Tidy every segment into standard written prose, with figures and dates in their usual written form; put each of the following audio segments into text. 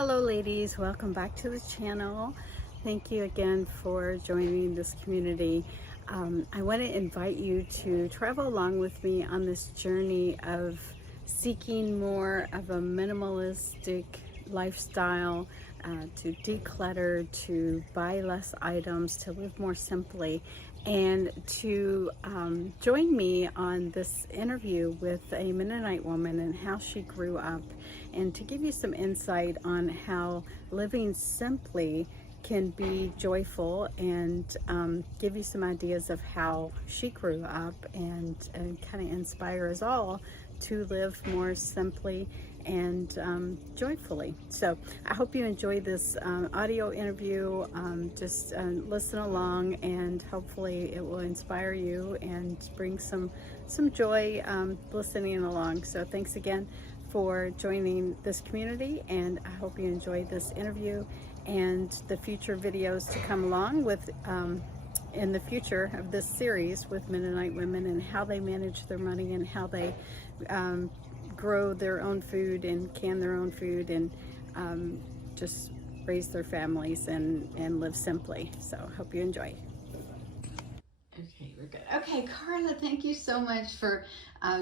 Hello ladies, welcome back to the channel. Thank you again for joining this community. I want to invite you to travel along with me on this journey of seeking more of a minimalistic lifestyle, to declutter, to buy less items, to live more simply, and to join me on this interview with a Mennonite woman and how she grew up, and to give you some insight on how living simply can be joyful, and give you some ideas of how she grew up, and kind of inspire us all to live more simply and joyfully. So I hope you enjoy this audio interview. Just listen along, and hopefully it will inspire you and bring some joy listening along. So thanks again for joining this community, and I hope you enjoy this interview and the future videos to come along with in the future of this series with Mennonite women, and how they manage their money, and how they grow their own food and can their own food, and just raise their families and live simply. So hope you enjoy. Okay, we're good. Okay, Carla, thank you so much for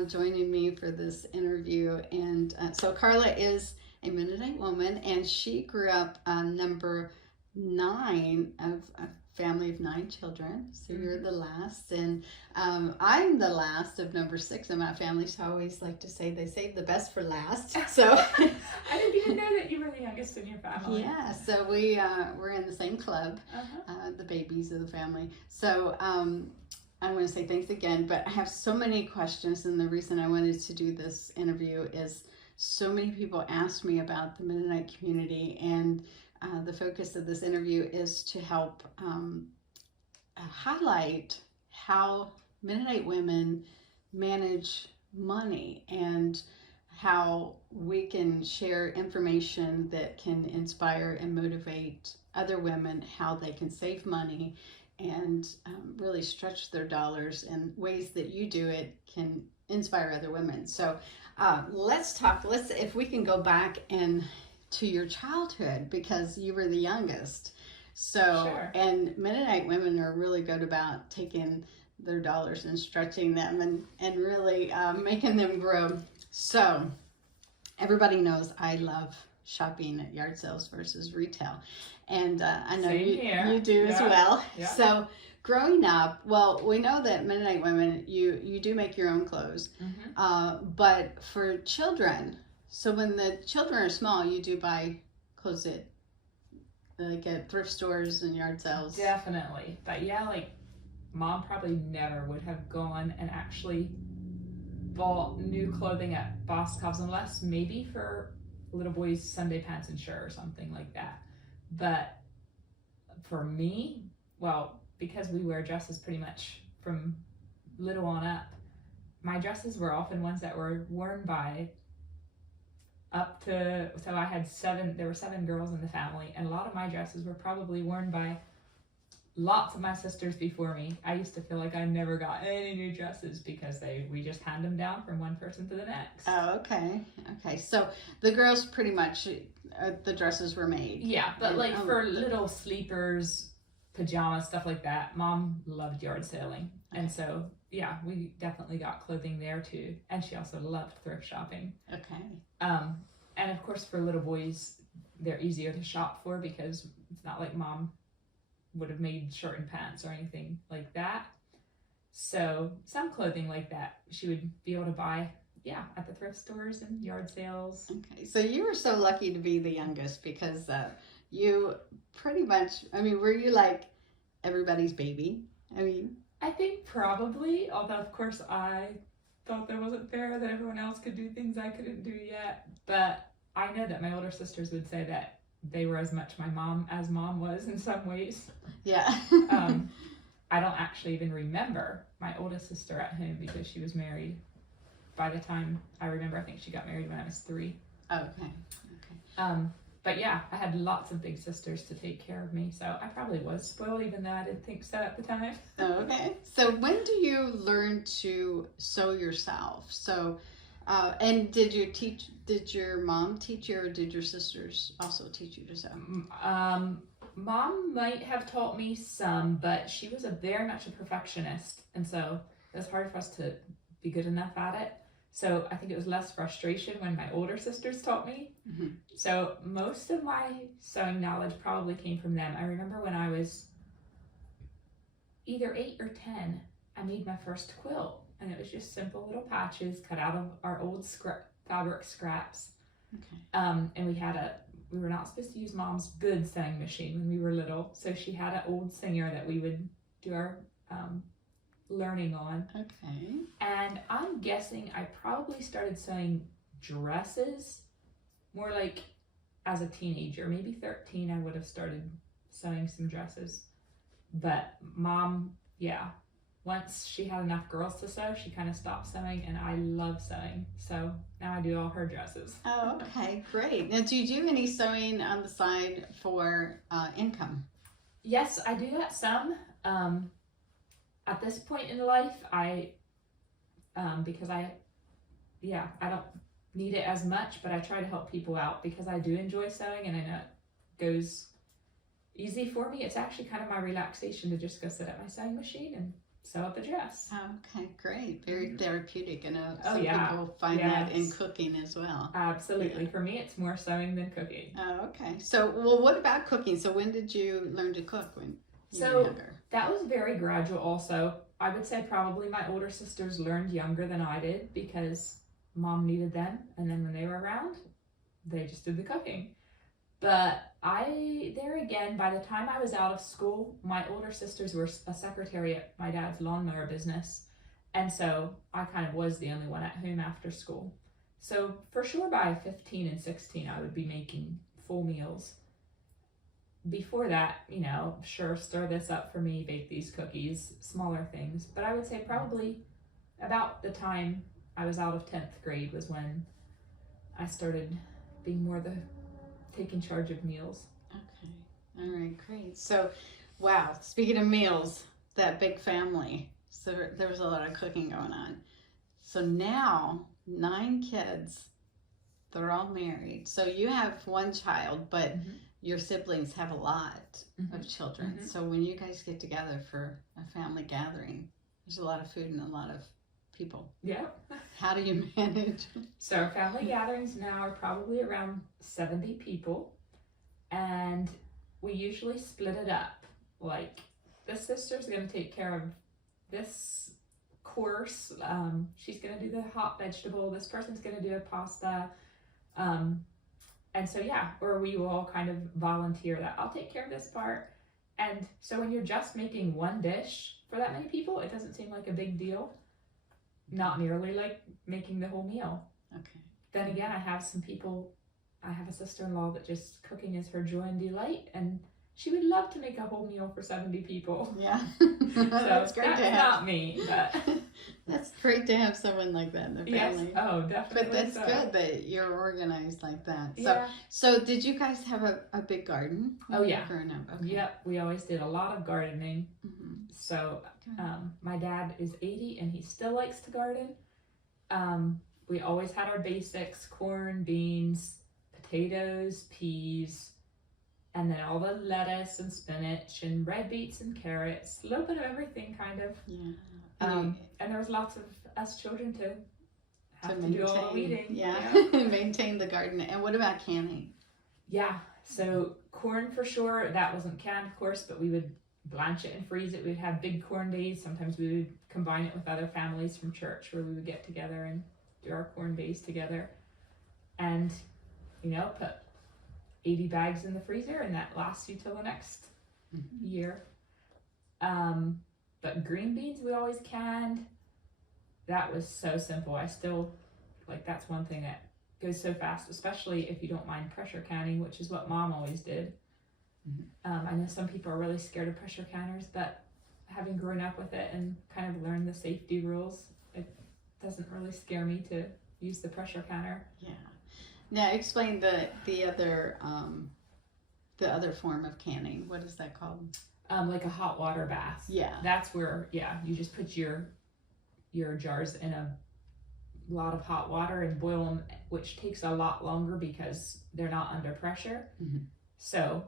joining me for this interview. And so Carla is a Mennonite woman, and she grew up number 9 of a family of 9 children. So you're the last, and I'm the last of number 6 in my family. So I always like to say they save the best for last. So I didn't even know that you were the youngest in your family. Yeah, so we're in the same club, the babies of the family. So I want to say thanks again, but I have so many questions, and the reason I wanted to do this interview is so many people asked me about the Mennonite community, and the focus of this interview is to help highlight how Mennonite women manage money, and how we can share information that can inspire and motivate other women, how they can save money and really stretch their dollars, and ways that you do it can inspire other women. So let's if we can go back and to your childhood, because you were the youngest. So, Sure. And Mennonite women are really good about taking their dollars and stretching them, and really making them grow. So everybody knows I love shopping at yard sales versus retail. And I know you do as well. Yeah. So growing up, well, we know that Mennonite women, you do make your own clothes. But for children, so when the children are small, you do buy clothes at thrift stores and yard sales. Definitely. But yeah, like Mom probably never would have gone and actually bought new clothing at Boscov's, unless maybe for little boys' Sunday pants and shirt or something like that. But for me, well, because we wear dresses pretty much from little on up, my dresses were often ones that were worn by so I had there were 7 girls in the family, and a lot of my dresses were probably worn by lots of my sisters before me. I used to feel like I never got any new dresses because we just hand them down from one person to the next. Oh, okay. Okay. So the girls pretty much, the dresses were made. Yeah, but for little sleepers, pajamas, stuff like that, Mom loved yard selling. Okay. And so, yeah, we definitely got clothing there too. And she also loved thrift shopping. Okay. And of course for little boys, they're easier to shop for because it's not like Mom would have made shirt and pants or anything like that. So some clothing like that she would be able to buy, at the thrift stores and yard sales. Okay, so you were so lucky to be the youngest, because you pretty much, were you like everybody's baby? I think probably, although of course I thought that wasn't fair that everyone else could do things I couldn't do yet. But I know that my older sisters would say that they were as much my mom as Mom was in some ways. Yeah. I don't actually even remember my oldest sister at home because she was married. By the time I remember, I think she got married when I was 3. Okay. Okay. But yeah, I had lots of big sisters to take care of me, so I probably was spoiled, even though I didn't think so at the time. Okay. So when do you learn to sew yourself? So And did your mom teach you, or did your sisters also teach you to sew? Mom might have taught me some, but she was very much a perfectionist, and so it was hard for us to be good enough at it. So I think it was less frustration when my older sisters taught me. Mm-hmm. So most of my sewing knowledge probably came from them. I remember when I was either 8 or 10, I made my first quilt, and it was just simple little patches cut out of our old fabric scraps. Okay. And we were not supposed to use Mom's good sewing machine when we were little, so she had an old Singer that we would do our learning on. Okay. And I'm guessing I probably started sewing dresses more like as a teenager. Maybe 13 I would have started sewing some dresses. But Mom, yeah, once she had enough girls to sew, she kind of stopped sewing, and I love sewing. So now I do all her dresses. Oh, okay, great. Now, do you do any sewing on the side for income? Yes, I do that some. At this point in life, because I don't need it as much, but I try to help people out because I do enjoy sewing, and I know it goes easy for me. It's actually kind of my relaxation to just go sit at my sewing machine and sew up a dress. Okay, great. Very therapeutic. I know Oh, some yeah. people find that in cooking as well. Absolutely. Yeah. For me, it's more sewing than cooking. Oh, okay. So, well, what about cooking? So when did you learn to cook when you were younger? That was very gradual also. I would say probably my older sisters learned younger than I did because Mom needed them, and then when they were around, they just did the cooking. But there again, by the time I was out of school, my older sisters were a secretary at my dad's lawnmower business. And so I kind of was the only one at home after school. So for sure by 15 and 16, I would be making full meals. Before that, sure, stir this up for me, bake these cookies, smaller things. But I would say probably about the time I was out of 10th grade was when I started being more taking charge of meals. Okay. All right, great. So, wow, speaking of meals, that big family, so there was a lot of cooking going on. So now, 9 kids, they're all married. So you have one child, but your siblings have a lot of children. So when you guys get together for a family gathering, there's a lot of food and a lot of people. Yeah. How do you manage? So our family gatherings now are probably around 70 people, and we usually split it up. Like, this sister's going to take care of this course. She's going to do the hot vegetable. This person's going to do a pasta. And so, yeah, or we will all kind of volunteer that I'll take care of this part. And so when you're just making one dish for that many people, it doesn't seem like a big deal. Not nearly like making the whole meal. Okay. Then again, I have a sister-in-law that just cooking is her joy and delight, and she would love to make a whole meal for 70 people. Yeah. So That's great to have. Not me, but that's great to have someone like that in the family. Yes. Oh, definitely. But that's good that you're organized like that. Yeah. So did you guys have a big garden? Oh, yeah. Growing up? Okay. Yep, we always did a lot of gardening. Mm-hmm. So my dad is 80 and he still likes to garden. We always had our basics: corn, beans, potatoes, peas, and then all the lettuce and spinach and red beets and carrots, a little bit of everything kind of. Yeah. And there was lots of us children to have to do all the weeding. Yeah. Maintain the garden. And what about canning? Yeah, so corn for sure. That wasn't canned, of course, but we would blanch it and freeze it. We'd have big corn days. Sometimes we would combine it with other families from church where we would get together and do our corn days together. And, put 80 bags in the freezer, and that lasts you till the next year. But green beans we always canned. That was so simple. I still, that's one thing that goes so fast, especially if you don't mind pressure canning, which is what Mom always did. I know some people are really scared of pressure canners, but having grown up with it and kind of learned the safety rules, it doesn't really scare me to use the pressure canner. Yeah. Now explain the other form of canning. What is that called? Like a hot water bath. Yeah. That's where, you just put your jars in a a lot of hot water and boil them, which takes a lot longer because they're not under pressure. Mhm. So,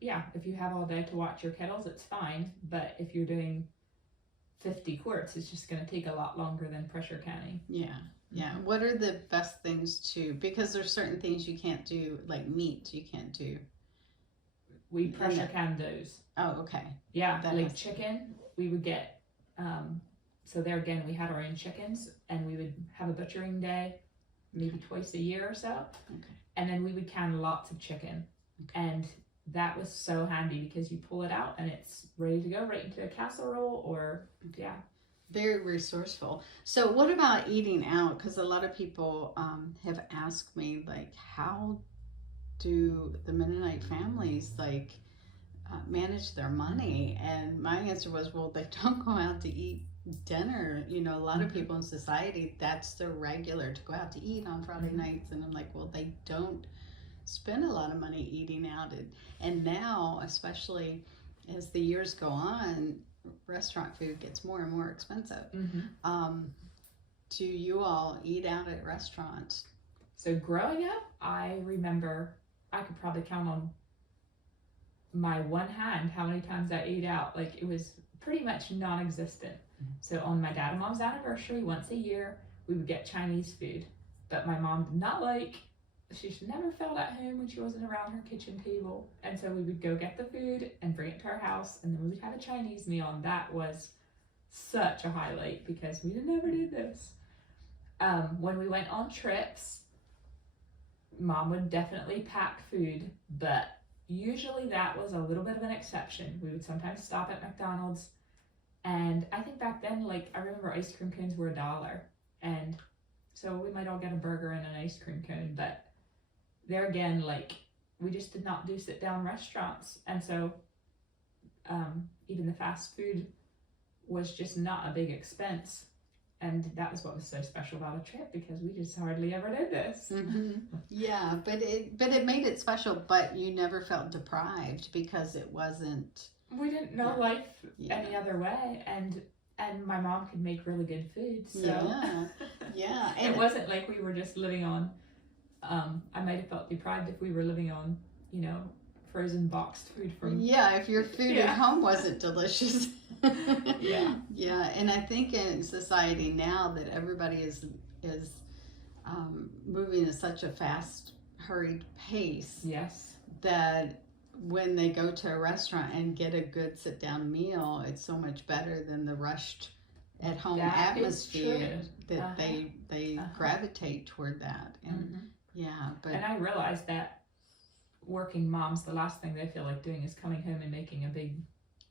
yeah, if you have all day to watch your kettles, it's fine. But if you're doing 50 quarts, it's just going to take a lot longer than pressure canning. Yeah. Yeah. What are the best things to, because there's certain things you can't do, like meat, you can't do. We pressure can those. Oh, okay. Yeah, That like has- chicken, we would get, so there again, we had our own chickens, and we would have a butchering day, maybe twice a year or so. Okay. And then we would can lots of chicken. Okay. And that was so handy because you pull it out and it's ready to go right into a casserole or, yeah. Very resourceful. So what about eating out? Because a lot of people have asked me, like, how do the Mennonite families, like, manage their money? And my answer was, well, they don't go out to eat dinner. You know, a lot of people in society, that's their regular, to go out to eat on Friday nights. And I'm like, well, they don't spend a lot of money eating out. And now, especially as the years go on, restaurant food gets more and more expensive. Do you all eat out at restaurants? So growing up, I remember I could probably count on my one hand how many times I ate out. Like, it was pretty much non-existent. So on my dad and mom's anniversary, once a year, we would get Chinese food. But my mom did not like, she never felt at home when she wasn't around her kitchen table. And so we would go get the food and bring it to our house, and then we would have a Chinese meal, and that was such a highlight because we never did this. When we went on trips, Mom would definitely pack food, but usually that was a little bit of an exception. We would sometimes stop at McDonald's, and I think back then, like, I remember ice cream cones were $1, and so we might all get a burger and an ice cream cone, but there again, like, we just did not do sit down restaurants. And so even the fast food was just not a big expense. And that was what was so special about a trip, because we just hardly ever did this. Yeah, but it made it special, but you never felt deprived because it wasn't. We didn't know life any other way, and my mom could make really good food. So Yeah. It wasn't like we were just living on, I might have felt deprived if we were living on, frozen boxed food from. Yeah, if your food at home wasn't delicious. Yeah. Yeah, and I think in society now that everybody is moving at such a fast, hurried pace. Yes. That when they go to a restaurant and get a good sit-down meal, it's so much better than the rushed at-home atmosphere that they gravitate toward that. And but and I realized that working moms, the last thing they feel like doing is coming home and making a big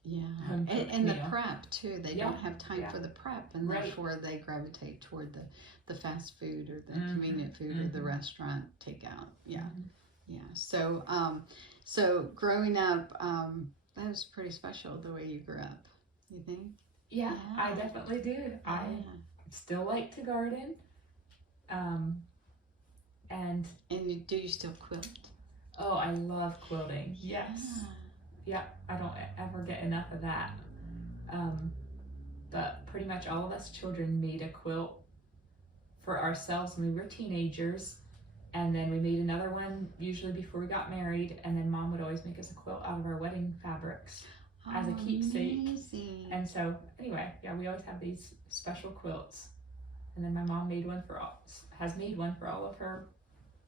and the meal. prep too. They don't have time for the prep, and therefore they gravitate toward the fast food or the convenient food or the restaurant takeout. So growing up, that was pretty special the way you grew up. You think? Yeah, I definitely do. I still like to garden. And do you still quilt? Oh, I love quilting. Yes. Yeah, I don't ever get enough of that. But pretty much all of us children made a quilt for ourselves when we were teenagers. And then we made another one usually before we got married. And then Mom would always make us a quilt out of our wedding fabrics as a keepsake. Amazing. And so anyway, we always have these special quilts. And then my mom has made one for all of her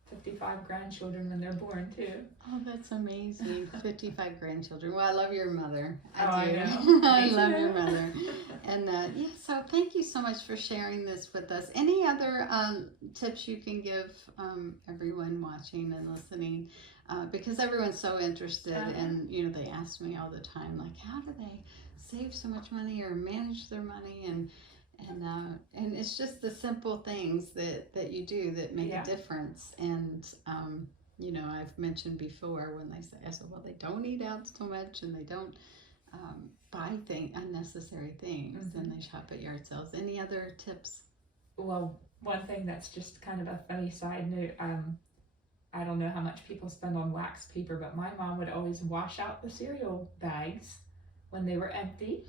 55 grandchildren when they're born too. Oh, that's amazing. 55 grandchildren. Well, I love your mother. I do. I know. I love your mother. And so thank you so much for sharing this with us. Any other tips you can give everyone watching and listening? Because everyone's so interested, and they ask me all the time, like, how do they save so much money or manage their money? And it's just the simple things that you do that make a difference. And I've mentioned before when they say, I said, well, they don't eat out so much, and they don't buy unnecessary things, and they shop at yard sales. Any other tips? Well, one thing that's just kind of a funny side note, I don't know how much people spend on wax paper, but my mom would always wash out the cereal bags when they were empty.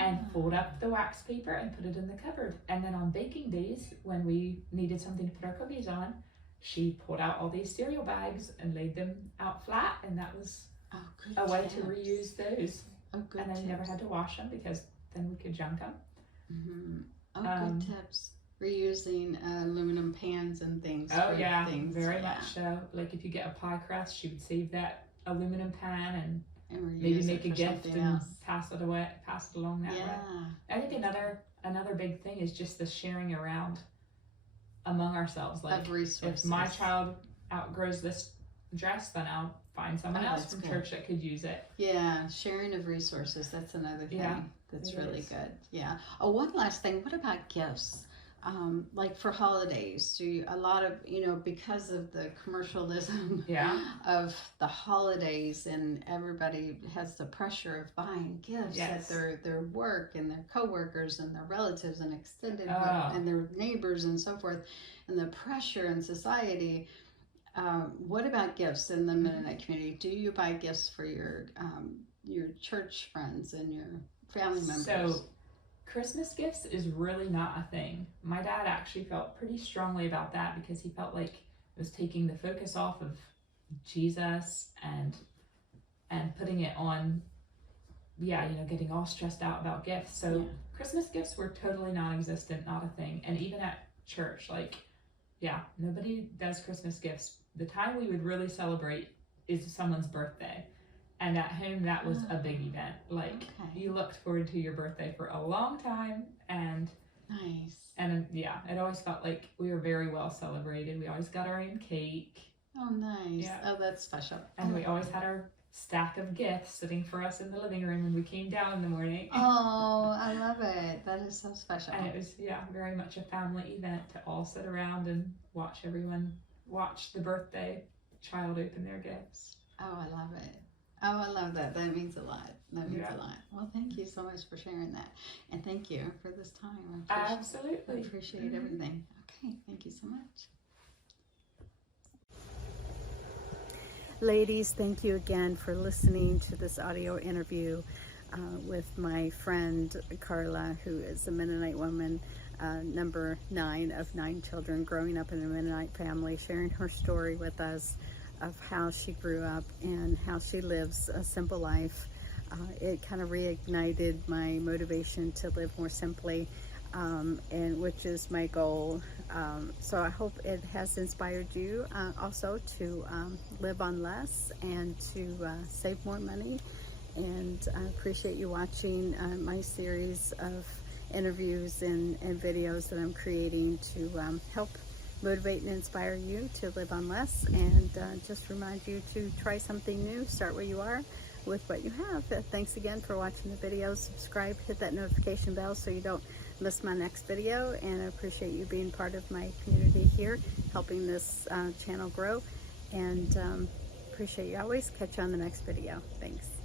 and fold up the wax paper and put it in the cupboard. And then on baking days, when we needed something to put our cookies on, she pulled out all these cereal bags and laid them out flat, and that was a way to reuse those. Oh, good and then you never had to wash them because then we could junk them. Mm-hmm. Oh, good tips. Reusing aluminum pans and things. Oh yeah, very much so. Like if you get a pie crust, she would save that aluminum pan and maybe make a gift and pass it along that way. I think another big thing is just the sharing around among ourselves. Like if my child outgrows this dress, then I'll find someone else from church that could use it. Yeah, sharing of resources. That's another thing that's really good. Yeah. Oh, one last thing. What about gifts? Like for holidays, a lot of, because of the commercialism of the holidays, and everybody has the pressure of buying gifts at their work and their coworkers and their relatives and extended and their neighbors and so forth, and the pressure in society. What about gifts in the Mennonite community? Do you buy gifts for your church friends and your family members? So Christmas gifts is really not a thing. My dad actually felt pretty strongly about that because he felt like it was taking the focus off of Jesus and putting it on, getting all stressed out about gifts. So Christmas gifts were totally non-existent, not a thing. And even at church, nobody does Christmas gifts. The time we would really celebrate is someone's birthday. And at home, that was a big event. You looked forward to your birthday for a long time, and it always felt like we were very well celebrated. We always got our own cake. Oh, nice. Yeah. Oh, that's special. And we always had our stack of gifts sitting for us in the living room when we came down in the morning. Oh, I love it. That is so special. And it was, very much a family event to all sit around and watch the birthday child open their gifts. Oh, I love it. Oh, I love that. That means a lot. That means a lot. Well, thank you so much for sharing that. And thank you for this time. Absolutely. I appreciate everything. Okay, thank you so much. Ladies, thank you again for listening to this audio interview with my friend Carla, who is a Mennonite woman, number 9 of 9 children, growing up in a Mennonite family, sharing her story with us of how she grew up and how she lives a simple life. It kind of reignited my motivation to live more simply, and which is my goal. So I hope it has inspired you also to live on less and to save more money. And I appreciate you watching my series of interviews and videos that I'm creating to help motivate and inspire you to live on less, and just remind you to try something new. Start where you are with what you have. Thanks again for watching the video. Subscribe, hit that notification bell so you don't miss my next video, and I appreciate you being part of my community here, helping this channel grow, and appreciate you always. Catch you on the next video. Thanks.